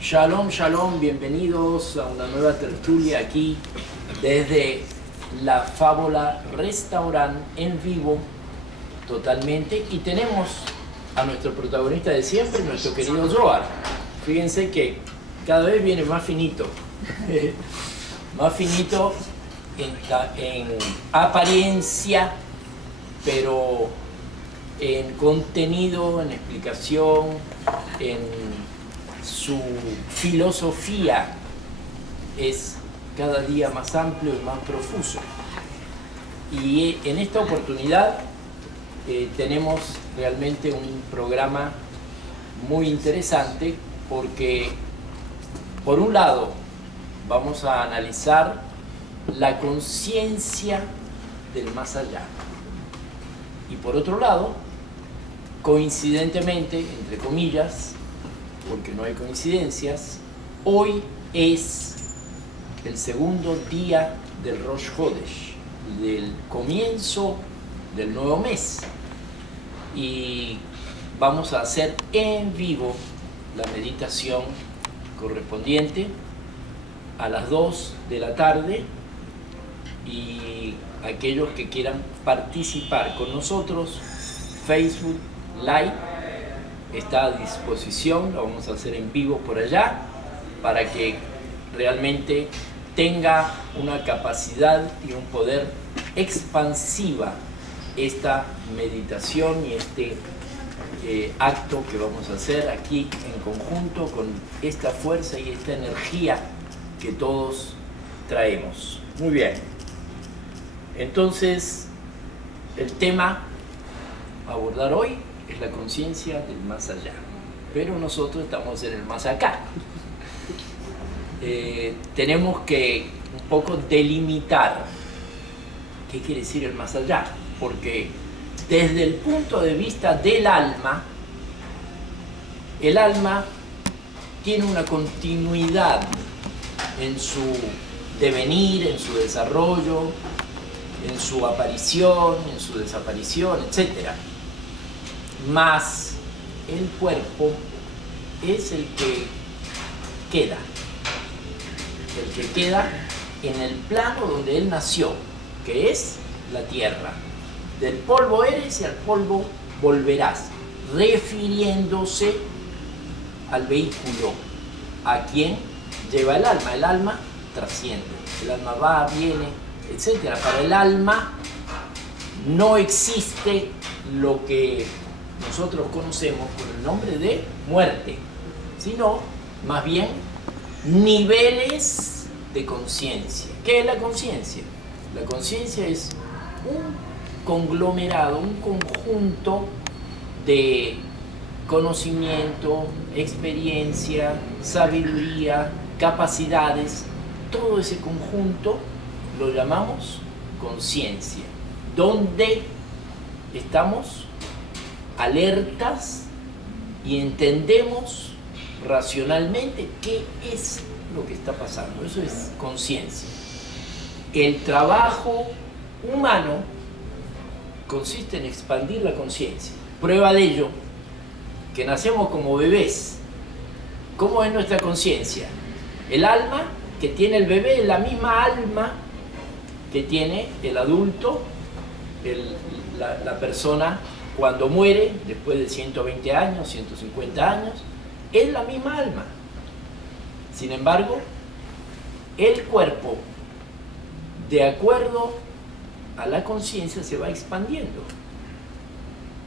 Shalom, shalom, bienvenidos a una nueva tertulia aquí desde la Fábula Restaurant en vivo totalmente, y tenemos a nuestro protagonista de siempre, nuestro querido Zohar. Fíjense que cada vez viene más finito, más finito en apariencia, pero en contenido, en explicación, en su filosofía es cada día más amplio y más profuso. Y en esta oportunidad tenemos realmente un programa muy interesante, porque por un lado vamos a analizar la conciencia del más allá, y por otro lado, coincidentemente, entre comillas, porque no hay coincidencias, hoy es el segundo día del Rosh Hodesh, del comienzo del nuevo mes, y vamos a hacer en vivo la meditación correspondiente a las 2 de la tarde, y aquellos que quieran participar con nosotros, Facebook Live está a disposición, lo vamos a hacer en vivo por allá, para que realmente tenga una capacidad y un poder expansiva esta meditación y este acto que vamos a hacer aquí en conjunto, con esta fuerza y esta energía que todos traemos. Muy bien, entonces el tema a abordar hoy es la conciencia del más allá, pero nosotros estamos en el más acá. Tenemos que un poco delimitar qué quiere decir el más allá, porque desde el punto de vista del alma, el alma tiene una continuidad en su devenir, en su desarrollo, en su aparición, en su desaparición, etc. Más el cuerpo es el que queda en el plano donde él nació, que es la tierra. Del polvo eres y al polvo volverás, refiriéndose al vehículo a quien lleva el alma. El alma trasciende, el alma va, viene, etc. Para el alma no existe lo que nosotros conocemos con el nombre de muerte, sino más bien niveles de conciencia. ¿Qué es la conciencia? La conciencia es un conglomerado, un conjunto de conocimiento, experiencia, sabiduría, capacidades. Todo ese conjunto lo llamamos conciencia, donde estamos alertas y entendemos racionalmente qué es lo que está pasando. Eso es conciencia. El trabajo humano consiste en expandir la conciencia. Prueba de ello, que nacemos como bebés. ¿Cómo es nuestra conciencia? El alma que tiene el bebé es la misma alma que tiene el adulto, la persona cuando muere, después de 120 años, 150 años, es la misma alma. Sin embargo, el cuerpo, de acuerdo a la conciencia, se va expandiendo.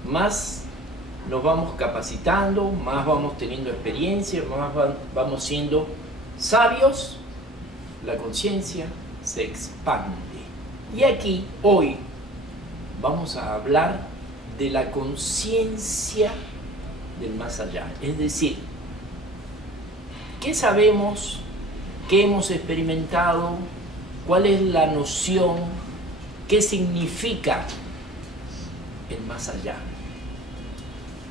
Más nos vamos capacitando, más vamos teniendo experiencia, más vamos siendo sabios, la conciencia se expande. Y aquí, hoy, vamos a hablar de la conciencia del más allá. Es decir, ¿qué sabemos? ¿Qué hemos experimentado? ¿Cuál es la noción? ¿Qué significa el más allá?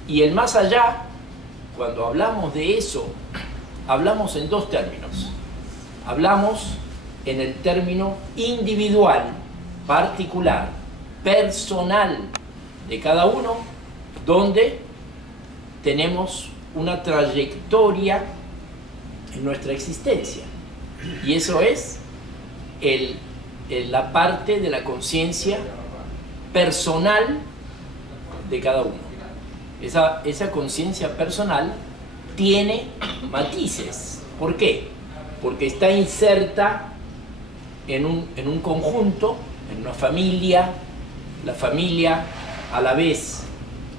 Y el más allá, cuando hablamos de eso, hablamos en dos términos. Hablamos en el término individual, particular, personal de cada uno, donde tenemos una trayectoria en nuestra existencia. Y eso es la parte de la conciencia personal de cada uno. Esa conciencia personal tiene matices. ¿Por qué? Porque está inserta en un conjunto, en una familia, la familia a la vez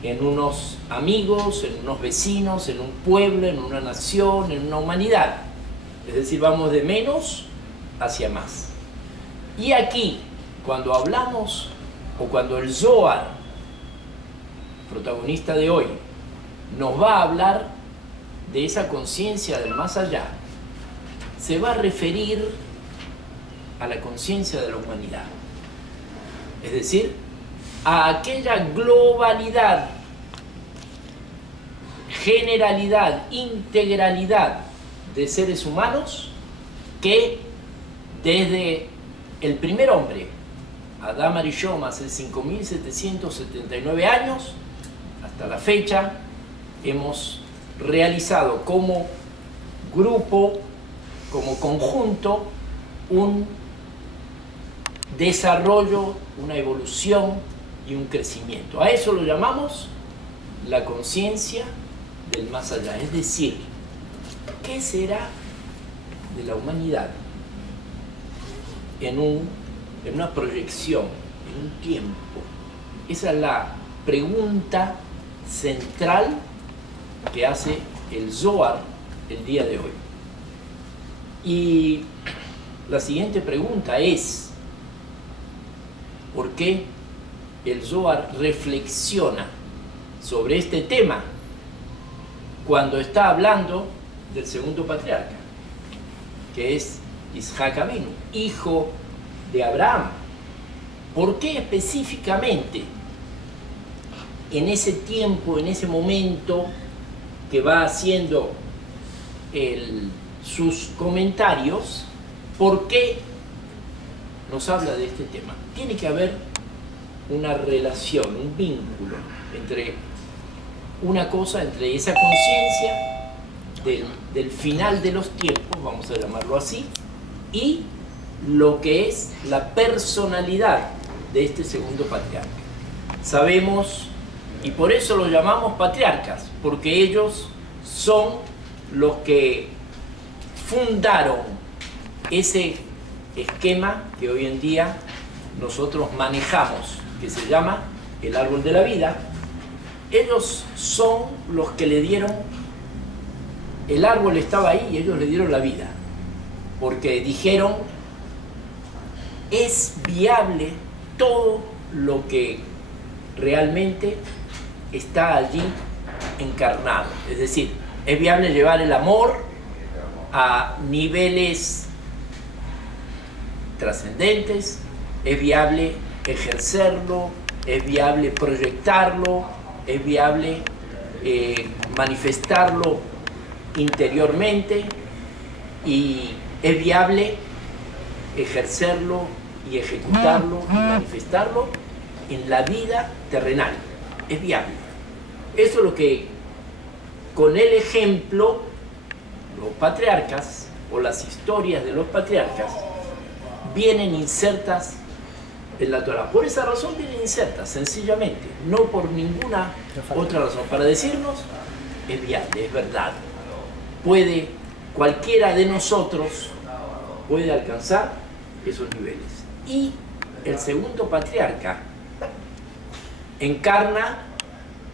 en unos amigos, en unos vecinos, en un pueblo, en una nación, en una humanidad. Es decir, vamos de menos hacia más. Y aquí, cuando hablamos, o cuando el Zohar, protagonista de hoy, nos va a hablar de esa conciencia del más allá, se va a referir a la conciencia de la humanidad. Es decir, a aquella globalidad, generalidad, integralidad de seres humanos que desde el primer hombre, Adán Arishom, hace 5.779 años, hasta la fecha, hemos realizado como grupo, como conjunto, un desarrollo, una evolución y un crecimiento. A eso lo llamamos la conciencia del más allá. Es decir, ¿qué será de la humanidad en una proyección, en un tiempo? Esa es la pregunta central que hace el Zohar el día de hoy. Y la siguiente pregunta es: ¿por qué el Zohar reflexiona sobre este tema cuando está hablando del segundo patriarca, que es Isaac Avinu, hijo de Abraham? ¿Por qué específicamente en ese tiempo, en ese momento que va haciendo sus comentarios, por qué nos habla de este tema? Tiene que haber una relación, un vínculo entre una cosa, entre esa conciencia del final de los tiempos, vamos a llamarlo así, y lo que es la personalidad de este segundo patriarca. Sabemos, y por eso los llamamos patriarcas, porque ellos son los que fundaron ese esquema que hoy en día nosotros manejamos, que se llama el árbol de la vida. Ellos son los que le dieron, el árbol estaba ahí y ellos le dieron la vida, porque dijeron: es viable todo lo que realmente está allí encarnado. Es decir, es viable llevar el amor a niveles trascendentes, es viable ejercerlo, es viable proyectarlo, es viable manifestarlo interiormente, y es viable ejercerlo y ejecutarlo y manifestarlo en la vida terrenal. Es viable. Eso es lo que, con el ejemplo, los patriarcas o las historias de los patriarcas vienen insertas en la Torah. Por esa razón vienen insertas, sencillamente, no por ninguna otra razón, para decirnos: es viable, es verdad, puede, cualquiera de nosotros puede alcanzar esos niveles. Y el segundo patriarca encarna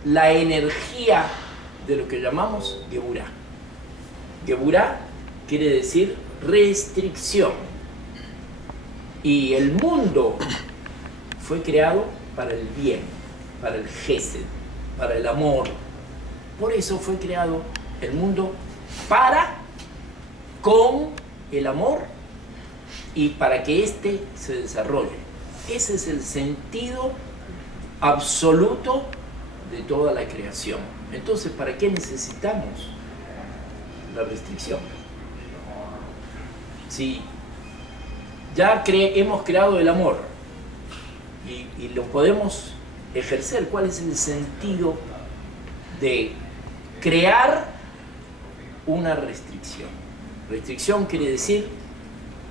la energía de lo que llamamos Geburá. Geburá quiere decir restricción. Y el mundo fue creado para el bien, para el Gesed, para el amor. Por eso fue creado el mundo con el amor y para que éste se desarrolle. Ese es el sentido absoluto de toda la creación. Entonces, ¿para qué necesitamos la restricción? Si ya hemos creado el amor y lo podemos ejercer, ¿cuál es el sentido de crear una restricción? Restricción quiere decir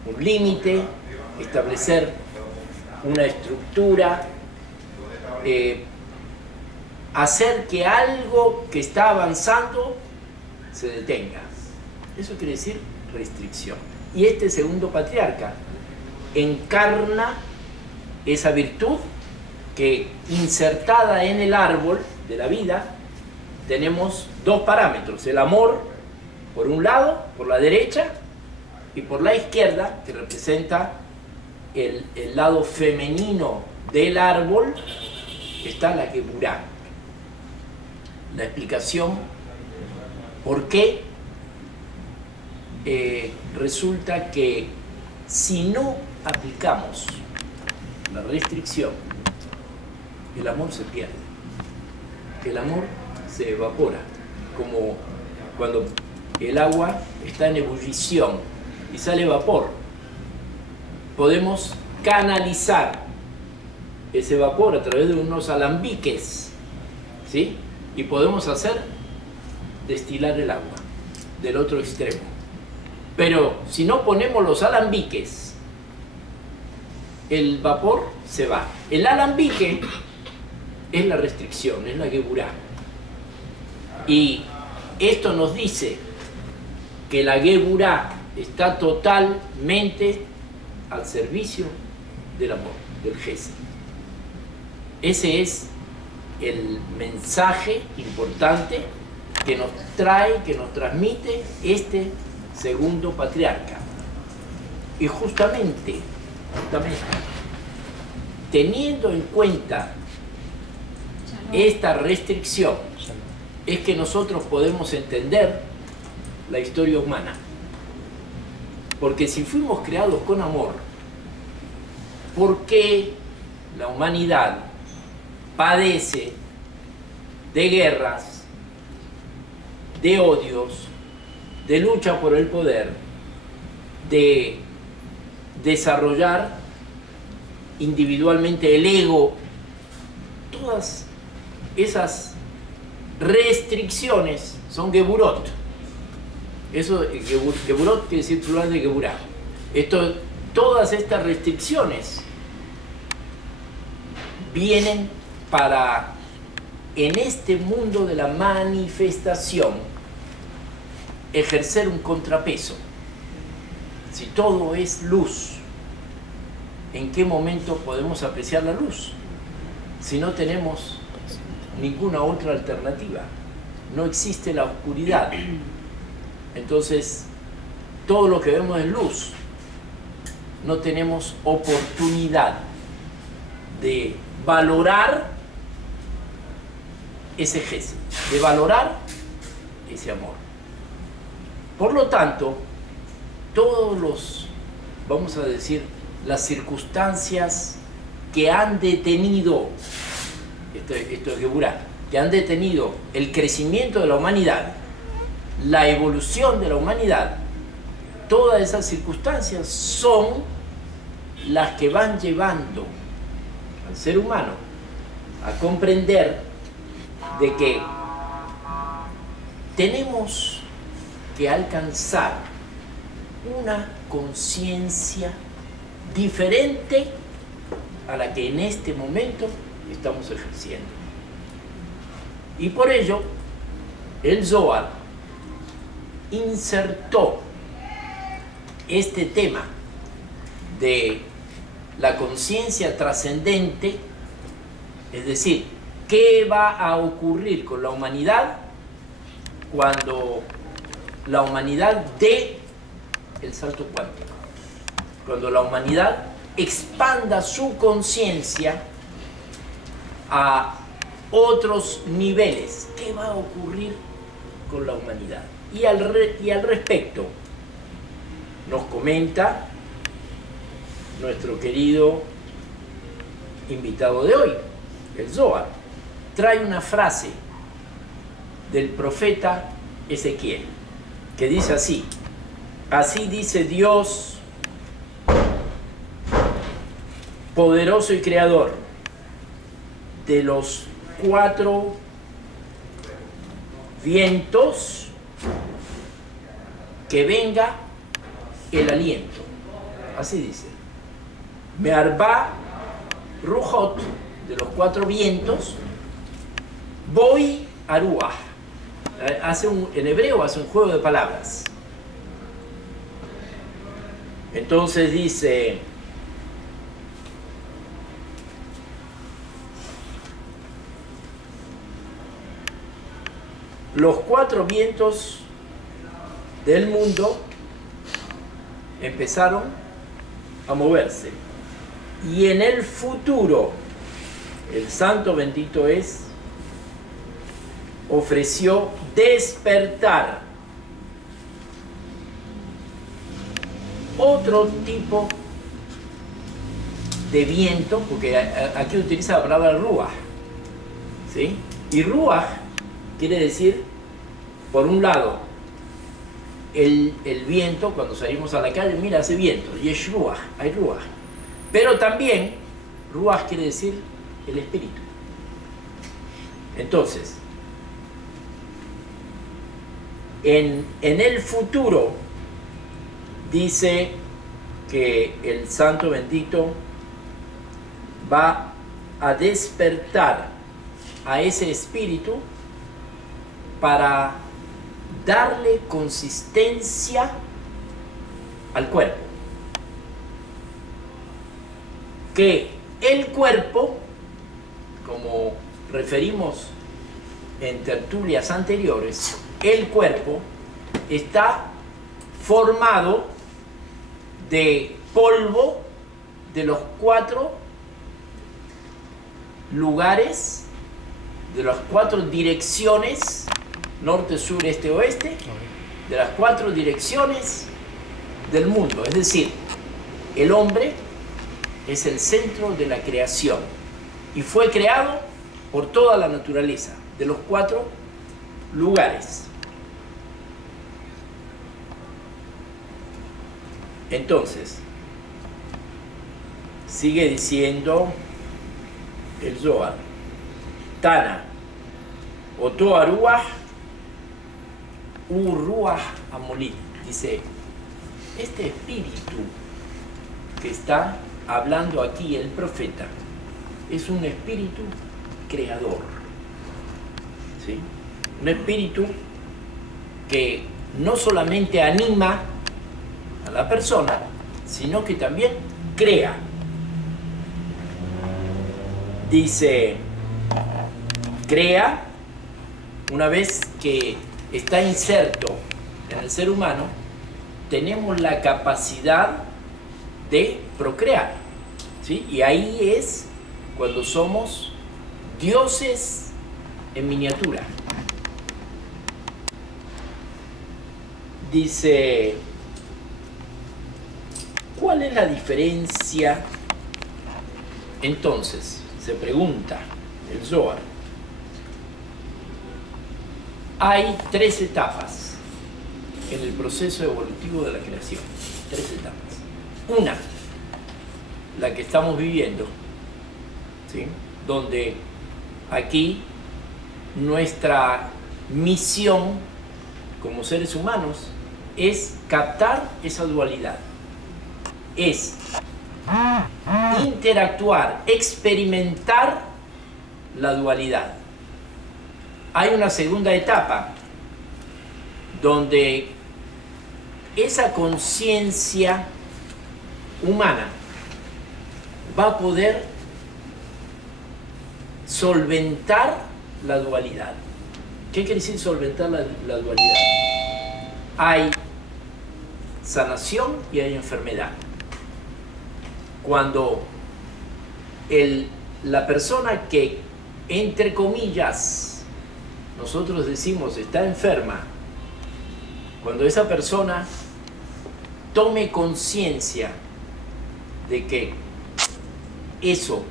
un límite, establecer una estructura, hacer que algo que está avanzando se detenga. Eso quiere decir restricción. Y este segundo patriarca encarna esa virtud que, insertada en el árbol de la vida, tenemos dos parámetros: el amor por un lado, por la derecha, y por la izquierda, que representa el lado femenino del árbol, está la Geburá. La explicación por qué resulta que si no aplicamos la restricción, el amor se pierde, el amor se evapora, como cuando el agua está en ebullición y sale vapor. Podemos canalizar ese vapor a través de unos alambiques, ¿sí? Y podemos hacer destilar el agua del otro extremo. Pero si no ponemos los alambiques, el vapor se va. El alambique es la restricción, es la Geburá. Y esto nos dice que la Geburá está totalmente al servicio del amor, del Gesed. Ese es el mensaje importante que nos trae, que nos transmite este segundo patriarca. Y justamente teniendo en cuenta esta restricción, es que nosotros podemos entender la historia humana. Porque si fuimos creados con amor, ¿por qué la humanidad padece de guerras, de odios, de lucha por el poder, de desarrollar individualmente el ego? Todas esas restricciones son Geburot. Eso, Geburot quiere decir plural de Geburá. Todas estas restricciones vienen para, en este mundo de la manifestación, ejercer un contrapeso. Si todo es luz, ¿en qué momento podemos apreciar la luz? Si no tenemos ninguna otra alternativa, no existe la oscuridad. Entonces, todo lo que vemos es luz. No tenemos oportunidad de valorar ese gesed, de valorar ese amor. Por lo tanto, todos los, vamos a decir, las circunstancias que han detenido, esto es Geburá, que han detenido el crecimiento de la humanidad, la evolución de la humanidad, todas esas circunstancias son las que van llevando al ser humano a comprender de que tenemos que alcanzar una conciencia diferente a la que en este momento estamos ejerciendo. Y por ello, el Zohar insertó este tema de la conciencia trascendente, es decir, ¿qué va a ocurrir con la humanidad cuando la humanidad dé el salto cuántico? Cuando la humanidad expanda su conciencia a otros niveles, ¿qué va a ocurrir con la humanidad? Y al respecto nos comenta nuestro querido invitado de hoy, el Zohar. Trae una frase del profeta Ezequiel, que dice así: así dice Dios poderoso y creador de los 4 vientos, que venga el aliento. Así dice. Me'arba Ruhot, de los 4 vientos, voy a Ruach. En hebreo hace un juego de palabras. Entonces dice: los 4 vientos del mundo empezaron a moverse. Y en el futuro, el santo bendito es, ofreció despertar otro tipo de viento, porque aquí utiliza la palabra ruach, ¿sí? Y ruach quiere decir, por un lado, el viento, cuando salimos a la calle, mira, hace viento, y es ruach, hay ruach. Pero también, ruach quiere decir el espíritu. Entonces, en el futuro, dice que el santo bendito va a despertar a ese espíritu para darle consistencia al cuerpo. Que el cuerpo, como referimos en tertulias anteriores, el cuerpo está formado de polvo de los 4 lugares, de las 4 direcciones, norte, sur, este, oeste, de las 4 direcciones del mundo. Es decir, el hombre es el centro de la creación y fue creado por toda la naturaleza, de los 4 lugares. Entonces, sigue diciendo el Zohar: Tana, Oto Aruach, Uruach Amolit. Dice, este espíritu que está hablando aquí el profeta es un espíritu creador, ¿sí? Un espíritu que no solamente anima a la persona, sino que también crea. Dice, crea, una vez que está inserto en el ser humano, tenemos la capacidad de procrear, ¿sí? Y ahí es cuando somos dioses en miniatura. Dice, ¿cuál es la diferencia? Entonces, se pregunta el Zohar. Hay 3 etapas en el proceso evolutivo de la creación. 3 etapas. Una, la que estamos viviendo, ¿sí? Donde aquí nuestra misión como seres humanos es captar esa dualidad. Es interactuar, experimentar la dualidad. Hay una segunda etapa donde esa conciencia humana va a poder solventar la dualidad. ¿Qué quiere decir solventar la dualidad? Hay sanación y hay enfermedad. Cuando la persona que, entre comillas, nosotros decimos está enferma, cuando esa persona tome conciencia de que eso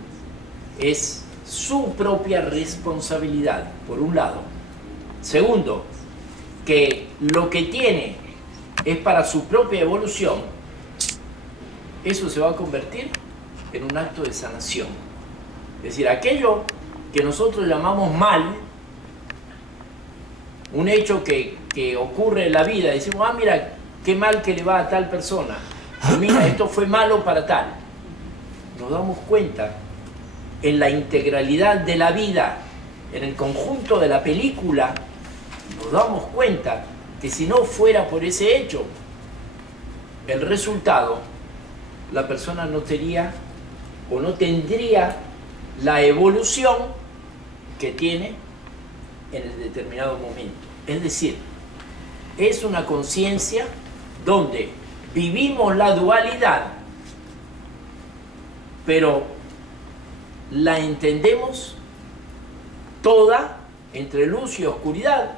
es su propia responsabilidad, por un lado. Segundo, que lo que tiene es para su propia evolución, eso se va a convertir en un acto de sanación. Es decir, aquello que nosotros llamamos mal, un hecho que ocurre en la vida, decimos, ah, mira, qué mal que le va a tal persona, mira, esto fue malo para tal. Nos damos cuenta en la integralidad de la vida, en el conjunto de la película, nos damos cuenta que si no fuera por ese hecho, el resultado, la persona no tendría o no tendría la evolución que tiene en el determinado momento. Es decir, es una conciencia donde vivimos la dualidad, pero la entendemos toda, entre luz y oscuridad,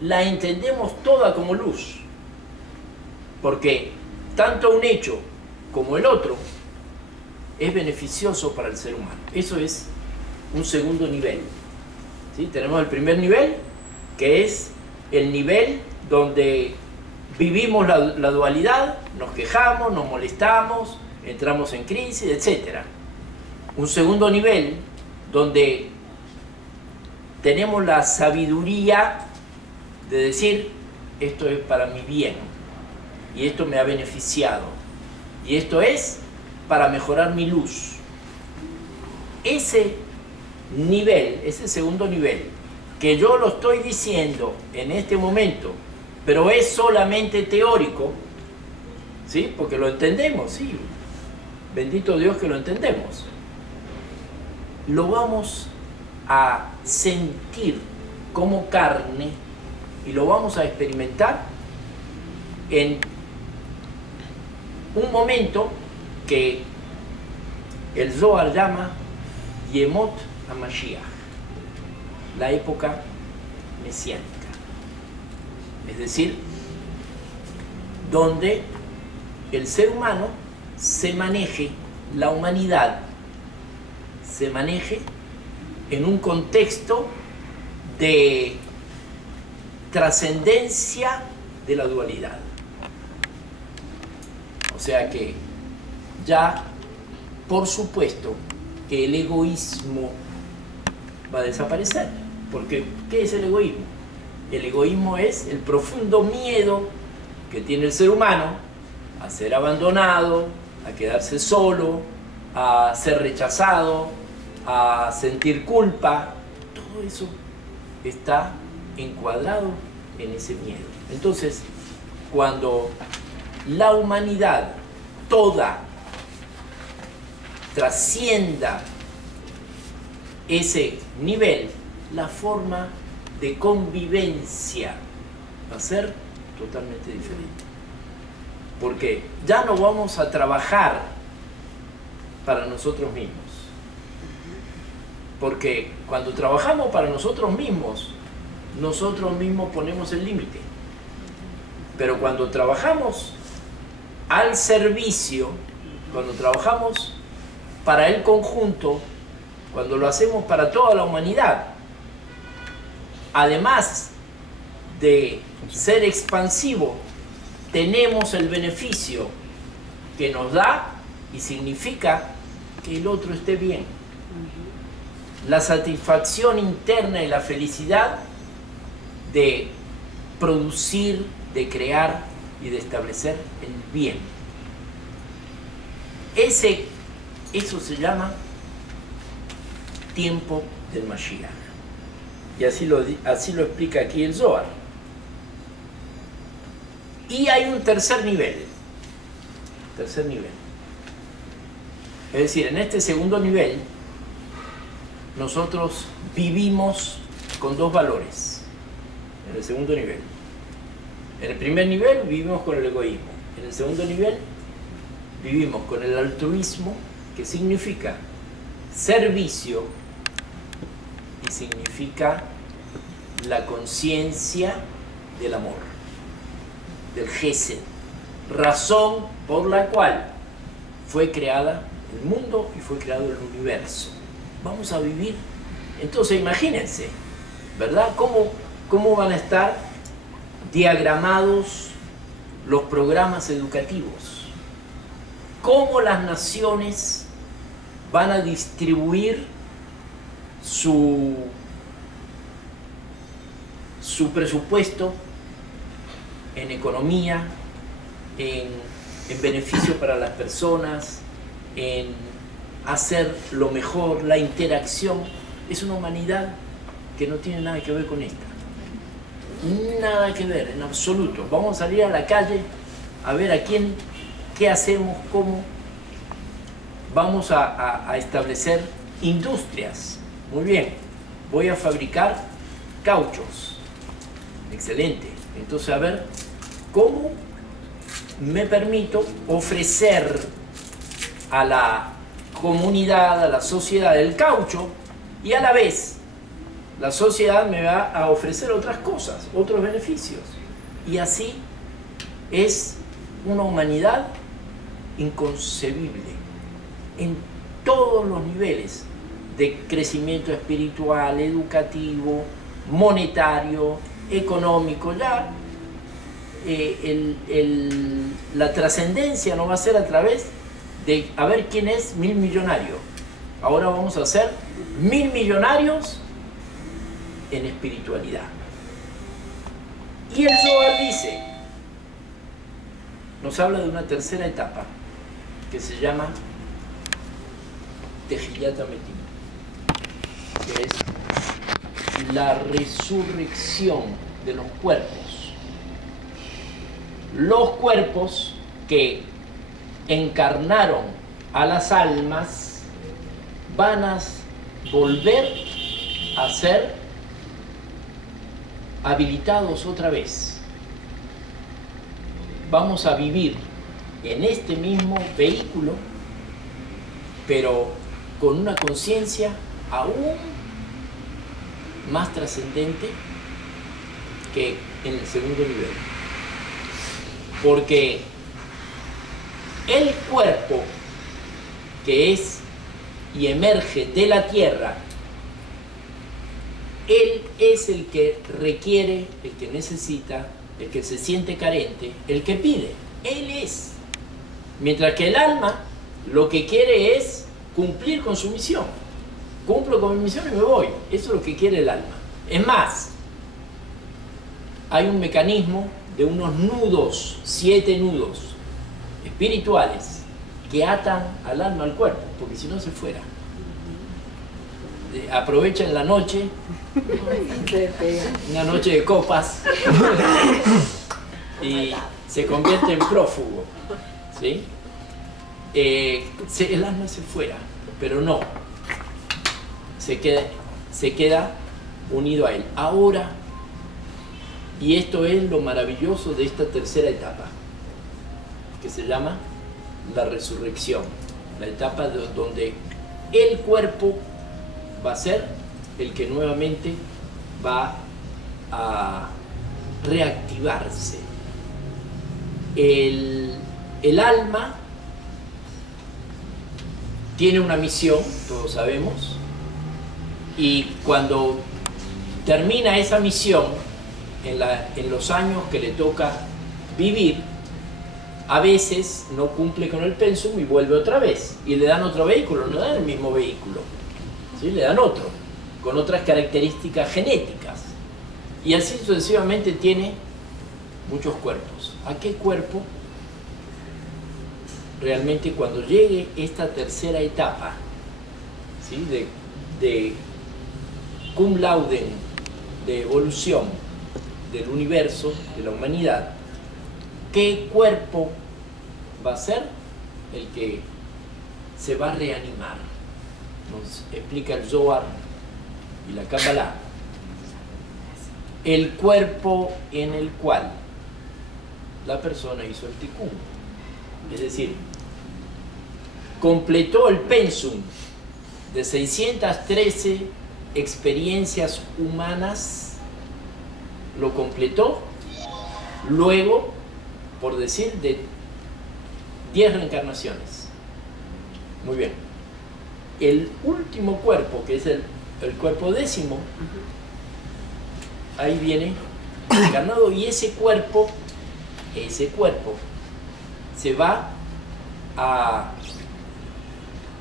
la entendemos toda como luz. Porque tanto un hecho como el otro es beneficioso para el ser humano. Eso es un segundo nivel. ¿Sí? Tenemos el primer nivel, que es el nivel donde vivimos la dualidad, nos quejamos, nos molestamos, entramos en crisis, etc. Un segundo nivel donde tenemos la sabiduría de decir, esto es para mi bien, y esto me ha beneficiado, y esto es para mejorar mi luz. Ese nivel, ese segundo nivel, que yo lo estoy diciendo en este momento, pero es solamente teórico, ¿sí? Porque lo entendemos, sí, bendito Dios que lo entendemos, lo vamos a sentir como carne y lo vamos a experimentar en un momento que el Zohar llama Yemot HaMashiach, la época mesiánica, es decir, donde el ser humano se maneje, la humanidad se maneje en un contexto de trascendencia de la dualidad. O sea que ya, por supuesto, que el egoísmo va a desaparecer. Porque, ¿qué es el egoísmo? El egoísmo es el profundo miedo que tiene el ser humano a ser abandonado, a quedarse solo, a ser rechazado, a sentir culpa. Todo eso está encuadrado en ese miedo. Entonces, cuando la humanidad toda trascienda ese nivel, la forma de convivencia va a ser totalmente diferente. Porque ya no vamos a trabajar para nosotros mismos. Porque cuando trabajamos para nosotros mismos ponemos el límite. Pero cuando trabajamos al servicio, cuando trabajamos para el conjunto, cuando lo hacemos para toda la humanidad, además de ser expansivo, tenemos el beneficio que nos da y significa que el otro esté bien. La satisfacción interna y la felicidad de producir, de crear y de establecer el bien. Eso se llama tiempo del Mashiach. Y así lo explica aquí el Zohar. Y hay un tercer nivel. Tercer nivel. Es decir, en este segundo nivel, nosotros vivimos con dos valores. En el segundo nivel. En el primer nivel vivimos con el egoísmo. En el segundo nivel vivimos con el altruismo, que significa servicio y significa la conciencia del amor, del Gesed, razón por la cual fue creada el mundo y fue creado el universo. Vamos a vivir. Entonces imagínense, ¿verdad? ¿Cómo van a estar diagramados los programas educativos? ¿Cómo las naciones van a distribuir su presupuesto en economía, en beneficio para las personas, en hacer lo mejor, la interacción. Es una humanidad que no tiene nada que ver con esta. Nada que ver, en absoluto. Vamos a salir a la calle a ver a quién, qué hacemos, cómo. Vamos a establecer industrias. Muy bien, voy a fabricar cauchos. Excelente. Entonces, a ver, ¿cómo me permito ofrecer a la comunidad, a la sociedad el caucho, y a la vez la sociedad me va a ofrecer otras cosas, otros beneficios? Y así es una humanidad inconcebible en todos los niveles de crecimiento espiritual, educativo, monetario, económico. Ya la trascendencia no va a ser a través de a ver quién es 1000 millonario. Ahora vamos a ser 1000 millonarios en espiritualidad. Y el Zohar dice, nos habla de una tercera etapa que se llama Tehiyat Hametim, que es la resurrección de los cuerpos. Los cuerpos que encarnaron a las almas van a volver a ser habilitados otra vez. Vamos a vivir en este mismo vehículo, pero con una conciencia aún más trascendente que en el segundo nivel. Porque el cuerpo que es y emerge de la tierra, él es el que requiere, el que necesita, el que se siente carente, el que pide. Él es. Mientras que el alma lo que quiere es cumplir con su misión. Cumplo con mi misión y me voy. Eso es lo que quiere el alma. Es más, hay un mecanismo de unos nudos, 7 nudos espirituales que atan al alma al cuerpo, porque si no se fuera. Aprovechan la noche, una noche de copas, y se convierte en prófugo, ¿sí? El alma se fuera, pero no, se queda unido a él. Ahora, y esto es lo maravilloso de esta tercera etapa, que se llama la resurrección, la etapa donde el cuerpo va a ser el que nuevamente va a reactivarse. El alma tiene una misión, todos sabemos, y cuando termina esa misión, en los años que le toca vivir, a veces no cumple con el pensum y vuelve otra vez, y le dan otro vehículo, no dan el mismo vehículo, ¿sí? Le dan otro, con otras características genéticas, y así sucesivamente tiene muchos cuerpos. ¿A qué cuerpo? Realmente cuando llegue esta tercera etapa, ¿sí? de cum laude, de evolución del universo, de la humanidad, ¿qué cuerpo va a ser el que se va a reanimar? Nos explica el Zohar y la Kabbalah. El cuerpo en el cual la persona hizo el tikkun, es decir, completó el pensum de 613 experiencias humanas, lo completó, luego, por decir, de 10 reencarnaciones. Muy bien. El último cuerpo, que es el cuerpo 10º, ahí viene encarnado, y ese cuerpo se va a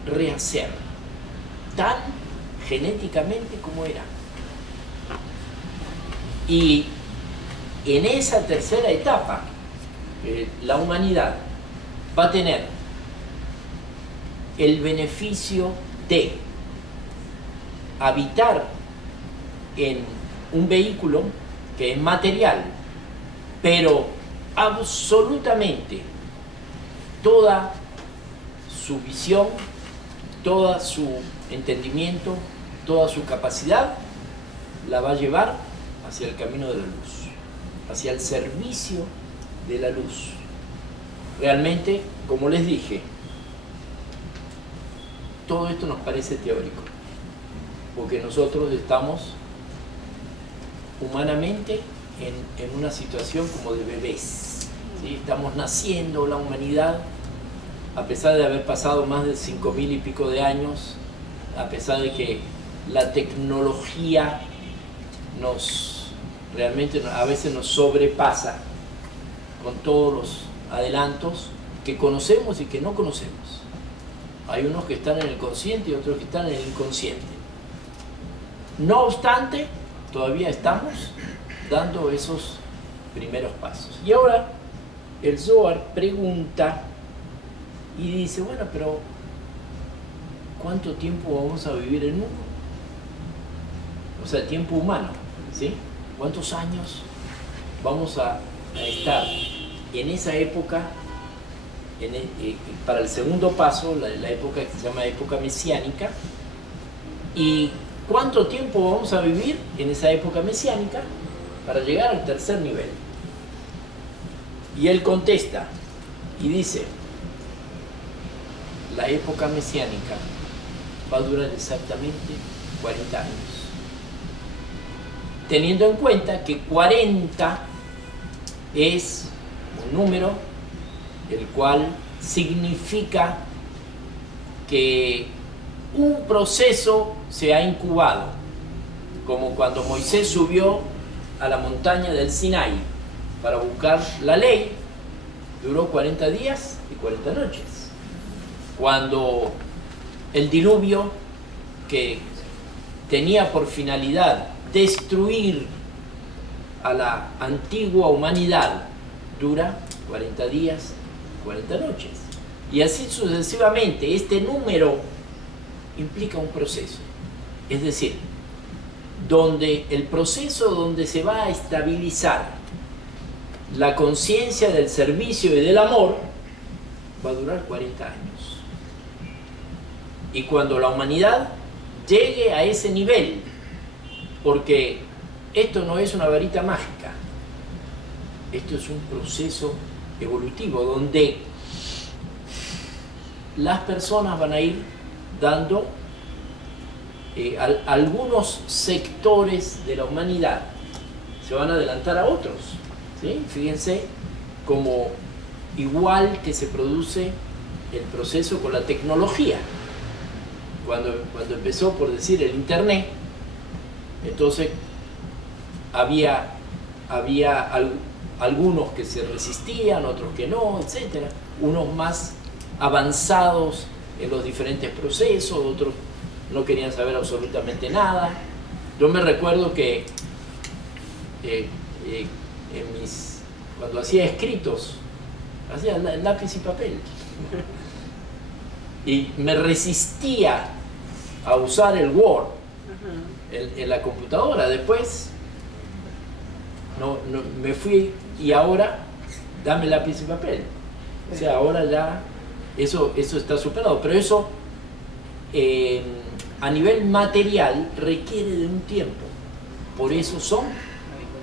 rehacer tan genéticamente como era. Y en esa tercera etapa la humanidad va a tener el beneficio de habitar en un vehículo que es material, pero absolutamente toda su visión, todo su entendimiento, toda su capacidad la va a llevar hacia el camino de la luz, hacia el servicio de la luz. Realmente, como les dije, todo esto nos parece teórico, porque nosotros estamos humanamente en una situación como de bebés, ¿sí? Estamos naciendo la humanidad, a pesar de haber pasado más de 5.000 y pico de años, a pesar de que la tecnología realmente a veces nos sobrepasa con todos los adelantos que conocemos y que no conocemos. Hay unos que están en el consciente y otros que están en el inconsciente. No obstante, todavía estamos dando esos primeros pasos. Y ahora el Zohar pregunta y dice, bueno, pero ¿cuánto tiempo vamos a vivir en uno? O sea, tiempo humano, ¿sí? ¿Cuántos años vamos a estar en esa época, para el segundo paso, la época que se llama época mesiánica? ¿Y cuánto tiempo vamos a vivir en esa época mesiánica para llegar al tercer nivel? Y él contesta y dice, la época mesiánica va a durar exactamente 40 años. Teniendo en cuenta que 40 es un número el cual significa que un proceso se ha incubado, como cuando Moisés subió a la montaña del Sinaí para buscar la ley, duró 40 días y 40 noches. Cuando el diluvio, que tenía por finalidad destruir a la antigua humanidad, dura 40 días, 40 noches. Y así sucesivamente. Este número implica un proceso. Es decir, el proceso donde se va a estabilizar la conciencia del servicio y del amor va a durar 40 años. Y cuando la humanidad llegue a ese nivel, porque esto no es una varita mágica, esto es un proceso evolutivo donde las personas van a ir dando algunos sectores de la humanidad se van a adelantar a otros, ¿sí? Fíjense como igual que se produce el proceso con la tecnología. Cuando empezó, por decir, el internet, entonces había algunos que se resistían, otros que no, etc. Unos más avanzados en los diferentes procesos, otros no querían saber absolutamente nada. Yo me recuerdo que cuando hacía escritos, hacía lápiz y papel. Y me resistía a usar el Word en la computadora. Después me fui y ahora dame lápiz y papel. O sea, ahora ya eso está superado. Pero eso a nivel material requiere de un tiempo. Por eso son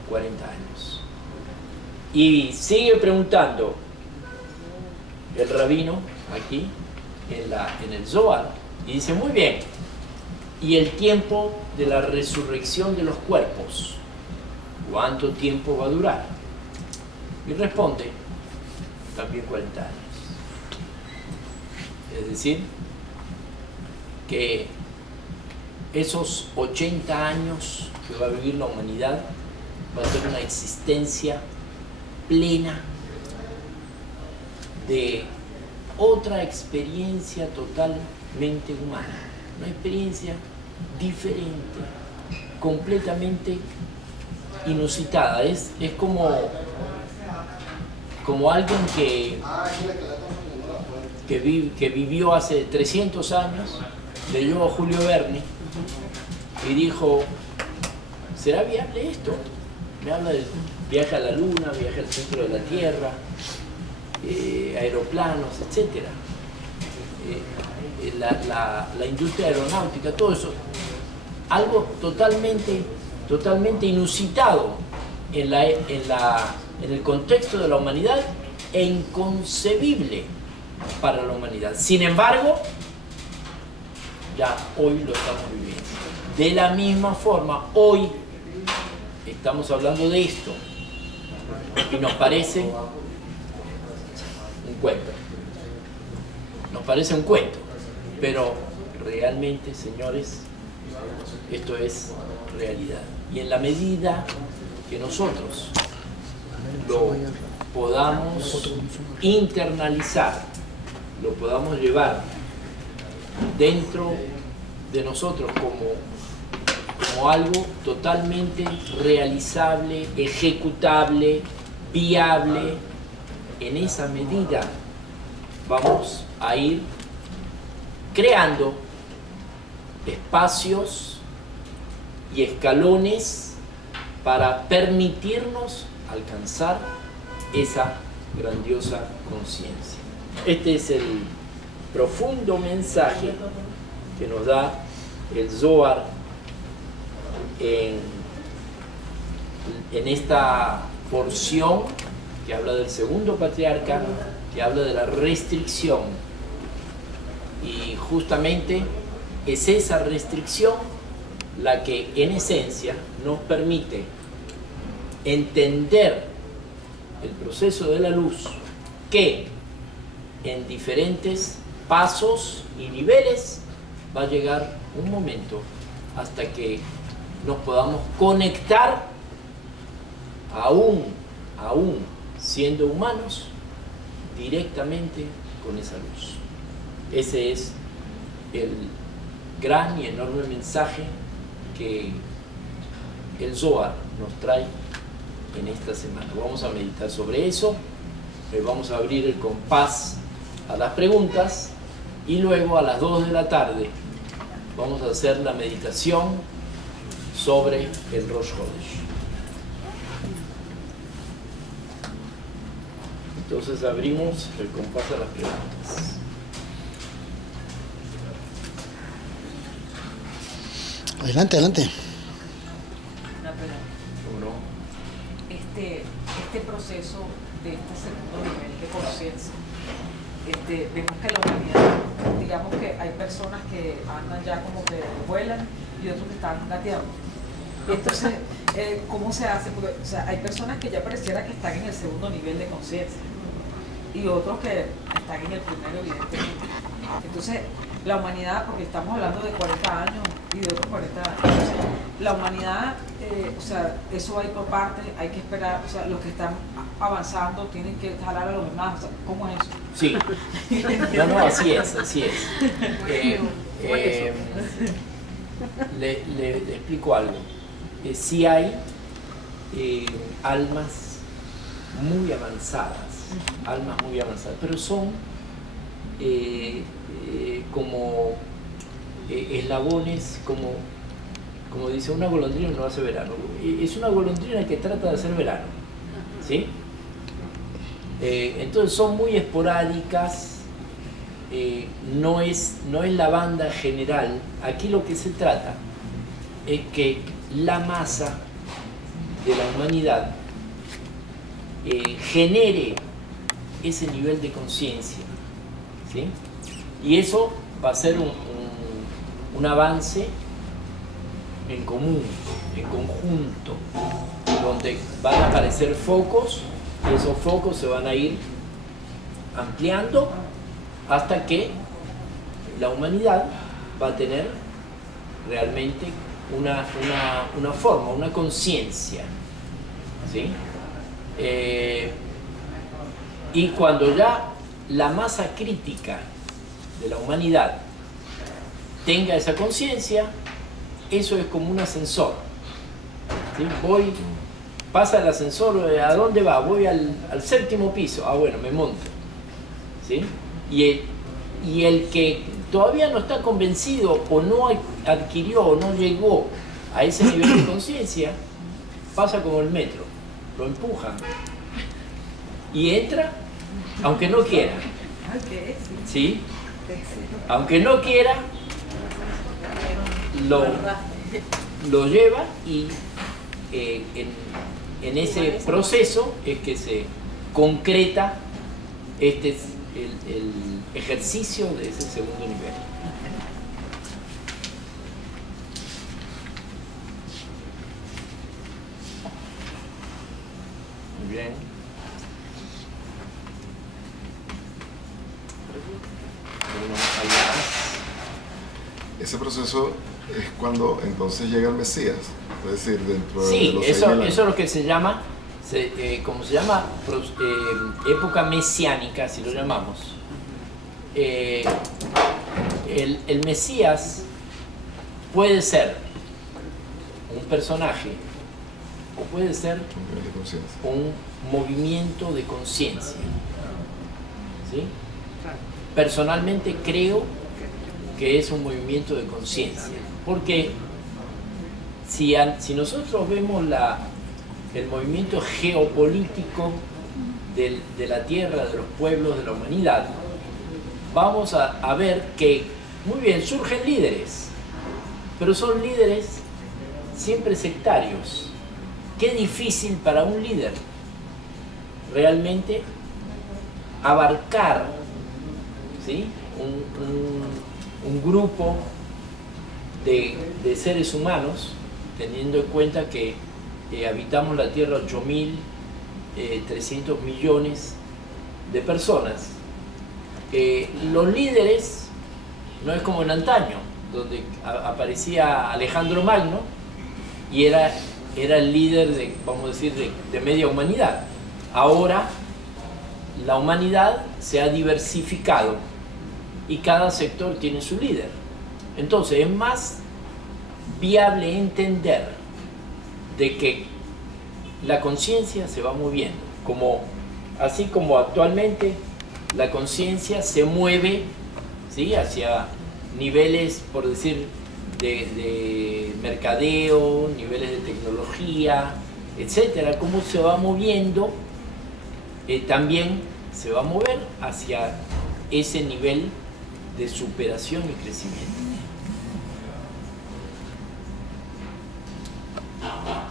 40 años. Y sigue preguntando el rabino aquí en el Zohar, y dice, muy bien, ¿y el tiempo de la resurrección de los cuerpos? ¿Cuánto tiempo va a durar? Y responde, también 40 años. Es decir, que esos 80 años que va a vivir la humanidad va a ser una existencia plena de otra experiencia totalmente humana, una experiencia diferente, completamente inusitada. Es como como alguien que vivió hace 300 años, leyó a Julio Verne y dijo, ¿será viable esto? Me habla del viaje a la luna, viaje al centro de la Tierra, aeroplanos, etc. La industria aeronáutica, todo eso, algo totalmente inusitado en el contexto de la humanidad e inconcebible para la humanidad. Sin embargo, ya hoy lo estamos viviendo. De la misma forma, hoy estamos hablando de esto y nos parece un cuento. Nos parece un cuento, pero realmente, señores, esto es realidad. Y en la medida que nosotros lo podamos internalizar, lo podamos llevar dentro de nosotros como algo totalmente realizable, ejecutable, viable, en esa medida vamos a ir creando espacios y escalones para permitirnos alcanzar esa grandiosa conciencia. Este es el profundo mensaje que nos da el Zohar en esta porción que habla del segundo patriarca, que habla de la restricción. Y justamente es esa restricción la que en esencia nos permite entender el proceso de la luz, que en diferentes pasos y niveles va a llegar un momento hasta que nos podamos conectar, aún siendo humanos, directamente con esa luz. Ese es el gran y enorme mensaje que el Zohar nos trae en esta semana. Vamos a meditar sobre eso, vamos a abrir el compás a las preguntas y luego a las 2 de la tarde vamos a hacer la meditación sobre el Rosh Hodesh. Entonces abrimos el compás a las preguntas. Adelante, adelante. Una pregunta. ¿Cómo no? Este proceso de este segundo nivel de conciencia, vemos que la humanidad, digamos que hay personas que andan ya como que vuelan y otros que están gateando. Entonces, ¿cómo se hace? Porque, o sea, hay personas que ya pareciera que están en el segundo nivel de conciencia y otros que están en el primero, evidentemente. Entonces, la humanidad, porque estamos hablando de 40 años y de otros 40 años, entonces, la humanidad, o sea, eso va a ir por partes, hay que esperar, o sea, los que están avanzando tienen que jalar a los demás, o sea, ¿cómo es eso? Sí. No, así es. Le explico algo. Sí hay almas muy avanzadas, pero son como eslabones, como dice, una golondrina no hace verano. Es una golondrina que trata de hacer verano, ¿sí? Entonces son muy esporádicas, no es la banda general. Aquí lo que se trata es que la masa de la humanidad genere ese nivel de conciencia, ¿sí? Y eso va a ser un avance en común, en conjunto, donde van a aparecer focos y esos focos se van a ir ampliando hasta que la humanidad va a tener realmente una forma, una conciencia, ¿sí? Y cuando ya la masa crítica de la humanidad tenga esa conciencia, eso es como un ascensor, ¿sí? Voy pasa el ascensor, ¿a dónde va? Voy al 7º piso. Ah, bueno, me monto. ¿Sí? Y el que todavía no está convencido o no adquirió o no llegó a ese nivel de conciencia, pasa como el metro, lo empujan y entra aunque no quiera. ¿Sí? Aunque no quiera, lo lleva y en ese proceso es que se concreta el ejercicio de ese segundo nivel. Muy bien. Ese proceso es cuando entonces llega el Mesías, es decir, dentro de sí, los eso es lo que se llama, como se llama, época mesiánica, así lo llamamos. El Mesías puede ser un personaje o puede ser un movimiento de conciencia. ¿Sí? Personalmente creo que es un movimiento de conciencia, porque si nosotros vemos el movimiento geopolítico de la Tierra, de los pueblos, de la humanidad, vamos a ver que, muy bien, surgen líderes, pero son líderes siempre sectarios. Qué difícil para un líder realmente abarcar, ¿sí?, un grupo de seres humanos, teniendo en cuenta que habitamos la Tierra 8.300 millones de personas. Los líderes no es como en antaño, donde aparecía Alejandro Magno y era el líder de, vamos a decir, de media humanidad. Ahora la humanidad se ha diversificado y cada sector tiene su líder. Entonces es más viable entender de que la conciencia se va moviendo, así como actualmente la conciencia se mueve, ¿sí?, hacia niveles, por decir, de mercadeo, niveles de tecnología, etcétera. Cómo se va moviendo, también se va a mover hacia ese nivel de superación y crecimiento.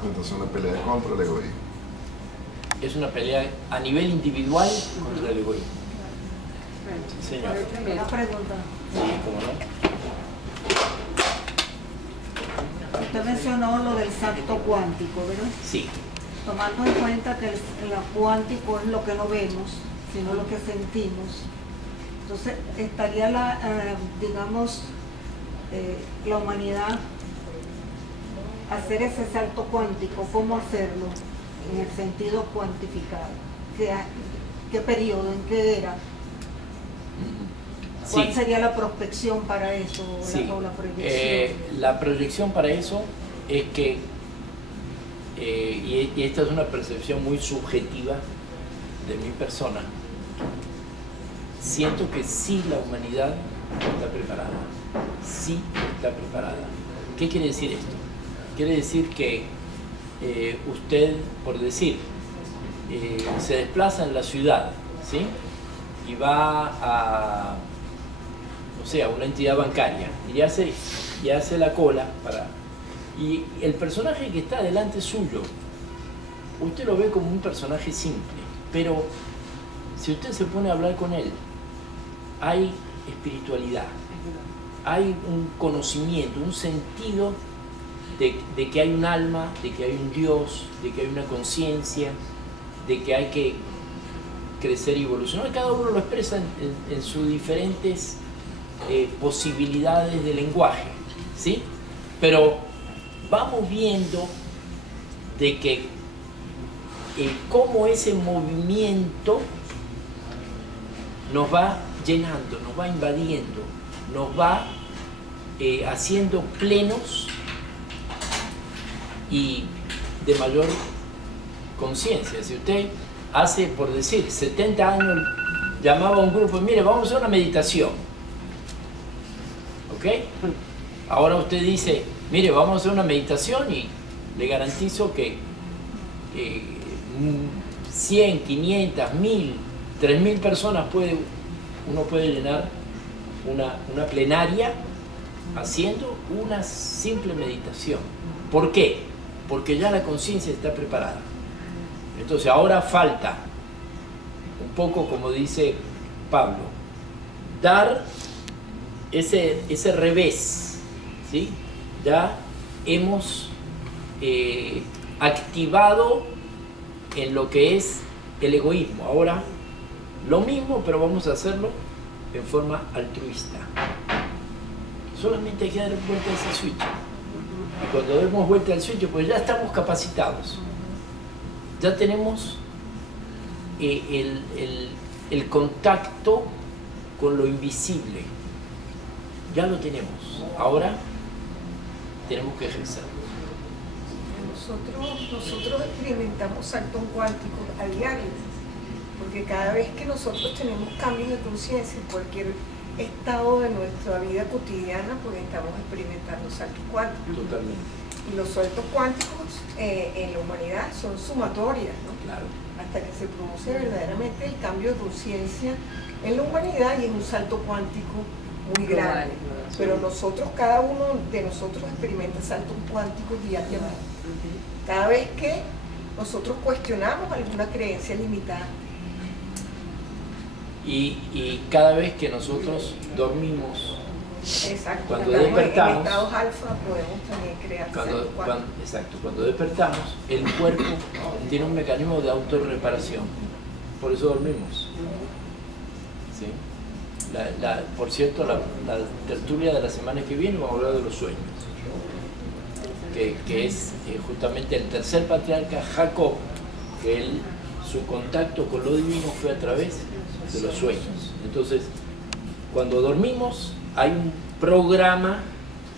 Entonces una pelea contra el egoísmo. Es una pelea a nivel individual contra el egoísmo. Sí, señor. Una pregunta. Sí, ¿cómo no? Usted mencionó lo del salto cuántico, ¿verdad? Sí. Tomando en cuenta que el cuántico es lo que no vemos, sino lo que sentimos. Entonces, estaría digamos, la humanidad hacer ese salto cuántico. ¿Cómo hacerlo? En el sentido cuantificado. ¿Qué periodo? ¿En qué era? ¿Cuál sería la prospección para eso? Sí. ¿O la proyección? La proyección para eso es que, y esta es una percepción muy subjetiva de mi persona, siento que sí la humanidad está preparada. Sí está preparada. ¿Qué quiere decir esto? Quiere decir que usted, por decir, se desplaza en la ciudad, ¿sí?, y va a, no sé, a una entidad bancaria y hace la cola y el personaje que está delante suyo, usted lo ve como un personaje simple, pero si usted se pone a hablar con él, hay espiritualidad, hay un conocimiento, un sentido de que hay un alma, de que hay un Dios, de que hay una conciencia, de que hay que crecer y evolucionar. Cada uno lo expresa en sus diferentes posibilidades de lenguaje, ¿sí? Pero vamos viendo de que cómo ese movimiento nos va llenando, nos va invadiendo, nos va haciendo plenos y de mayor conciencia. Si usted hace, por decir, 70 años, llamaba a un grupo, mire, vamos a hacer una meditación. ¿Ok? Ahora usted dice, mire, vamos a hacer una meditación y le garantizo que 100, 500, 1000, 3000 personas uno puede llenar una plenaria haciendo una simple meditación. ¿Por qué? Porque ya la conciencia está preparada. Entonces ahora falta, un poco como dice Pablo, dar ese revés, ¿sí? Ya hemos activado en lo que es el egoísmo. Ahora lo mismo, pero vamos a hacerlo en forma altruista. Solamente hay que dar vuelta a ese switch. Y cuando demos vuelta al switch, pues ya estamos capacitados. Ya tenemos el contacto con lo invisible. Ya lo tenemos. Ahora tenemos que ejercerlo. Nosotros experimentamos saltos cuánticos a diario, porque cada vez que nosotros tenemos cambios de conciencia en cualquier estado de nuestra vida cotidiana, pues estamos experimentando saltos cuánticos. Totalmente. Y los saltos cuánticos en la humanidad son sumatorias, ¿no? Claro. Hasta que se produce verdaderamente el cambio de conciencia en la humanidad, y es un salto cuántico muy grande. Pero nosotros, cada uno de nosotros experimenta saltos cuánticos diariamente. Cada vez que nosotros cuestionamos alguna creencia limitada. Y cada vez que nosotros dormimos, Exacto, cuando estamos despertamos, en estados alfa podemos también crear saltos cuánticos. cuando despertamos, el cuerpo tiene un mecanismo de autorreparación. Por eso dormimos. ¿Sí? Por cierto, la tertulia de la semana que viene vamos a hablar de los sueños, que es justamente el tercer patriarca, Jacob, que su contacto con lo divino fue a través de los sueños. Entonces, cuando dormimos, hay un programa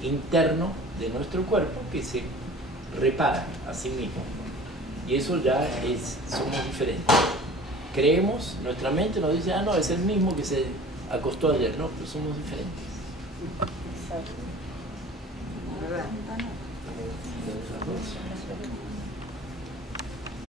interno de nuestro cuerpo que se repara a sí mismo. Y eso ya somos diferentes. Creemos, nuestra mente nos dice, no, es el mismo que se acostó ayer. No, pero somos diferentes. ¿Verdad?